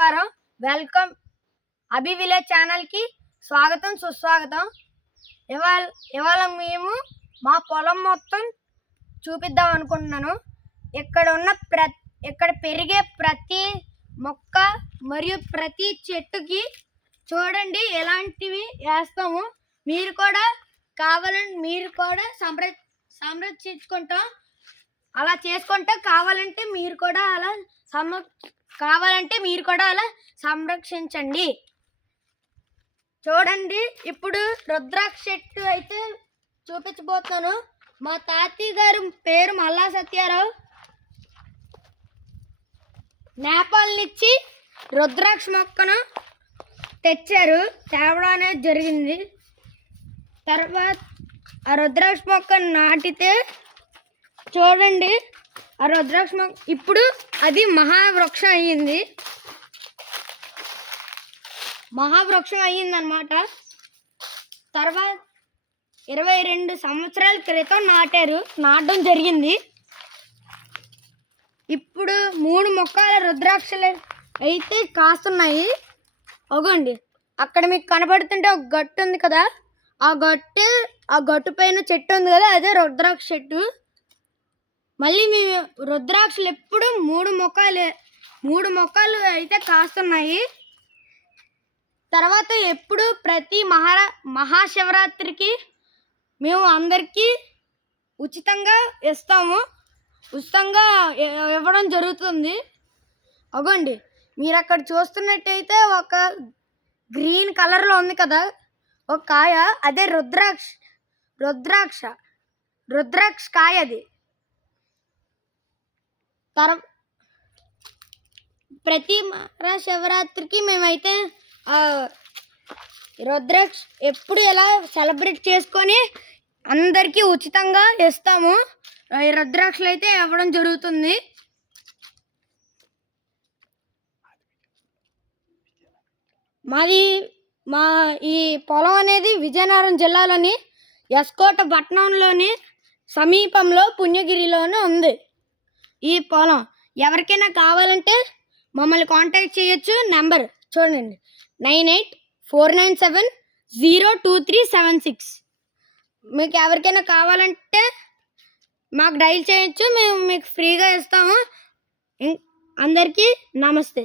నమస్కారం. వెల్కమ్ అభి విలేజ్ ఛానల్కి స్వాగతం సుస్వాగతం. ఇవాళ మేము మా పొలం మొత్తం చూపిద్దాం అనుకుంటున్నాను. ఇక్కడ పెరిగే ప్రతి మొక్క మరియు ప్రతి చెట్టుకి చూడండి ఎలాంటివి వేస్తాము. మీరు కూడా కావాలంటే మీరు కూడా సంరక్షించుకుంటాం. అలా చేసుకుంటే కావాలంటే మీరు కూడా అలా సంరక్షించండి. చూడండి, ఇప్పుడు రుద్రాక్ష చెట్టు అయితే చూపించబోతున్నాను. మా తాతయ్య గారి పేరు మల్లా సత్యారావు. నేపాల్ నుంచి రుద్రాక్ష మొక్కను తేవడం అనేది జరిగింది. తర్వాత ఆ రుద్రాక్ష మొక్కను నాటితే చూడండి, ఆ రుద్రాక్ష మొక్క ఇప్పుడు అది మహావృక్షం అయ్యిందన్నమాట. తర్వాత 22 సంవత్సరాల క్రితం నాటడం జరిగింది. ఇప్పుడు 3 మొక్కల రుద్రాక్షలు అయితే కాస్తున్నాయి. అగోండి, అక్కడ మీకు కనబడుతుంటే ఒక గట్టు ఉంది కదా, ఆ గట్టు పైన చెట్టు ఉంది కదా, అదే రుద్రాక్ష చెట్టు. మళ్ళీ మేము రుద్రాక్షలు ఎప్పుడు 3 మొక్కలు అయితే కాస్తున్నాయి. తర్వాత ఎప్పుడు ప్రతి మహాశివరాత్రికి మేము అందరికీ ఉచితంగా ఇవ్వడం జరుగుతుంది. అగోండి, మీరు అక్కడ చూస్తున్నట్టయితే ఒక గ్రీన్ కలర్లో ఉంది కదా ఒక కాయ, అదే రుద్రాక్ష కాయ. అది ప్రతి మహాశివరాత్రికి మేమైతే రుద్రాక్ష ఎప్పుడు ఎలా సెలబ్రేట్ చేసుకొని అందరికీ ఉచితంగా ఇస్తాము. ఈ రుద్రాక్షలు అయితే ఇవ్వడం జరుగుతుంది. మా ఈ పొలం అనేది విజయనగరం జిల్లాలోని ఎస్కోట పట్టణంలోని సమీపంలో పుణ్యగిరిలోనే ఉంది. ఈ పొలం ఎవరికైనా కావాలంటే మమ్మల్ని కాంటాక్ట్ చేయొచ్చు. నెంబర్ చూడండి, 9849702376. మీకు ఎవరికైనా కావాలంటే మాకు డైల్ చేయొచ్చు, మేము మీకు ఫ్రీగా ఇస్తాము. అందరికీ నమస్తే.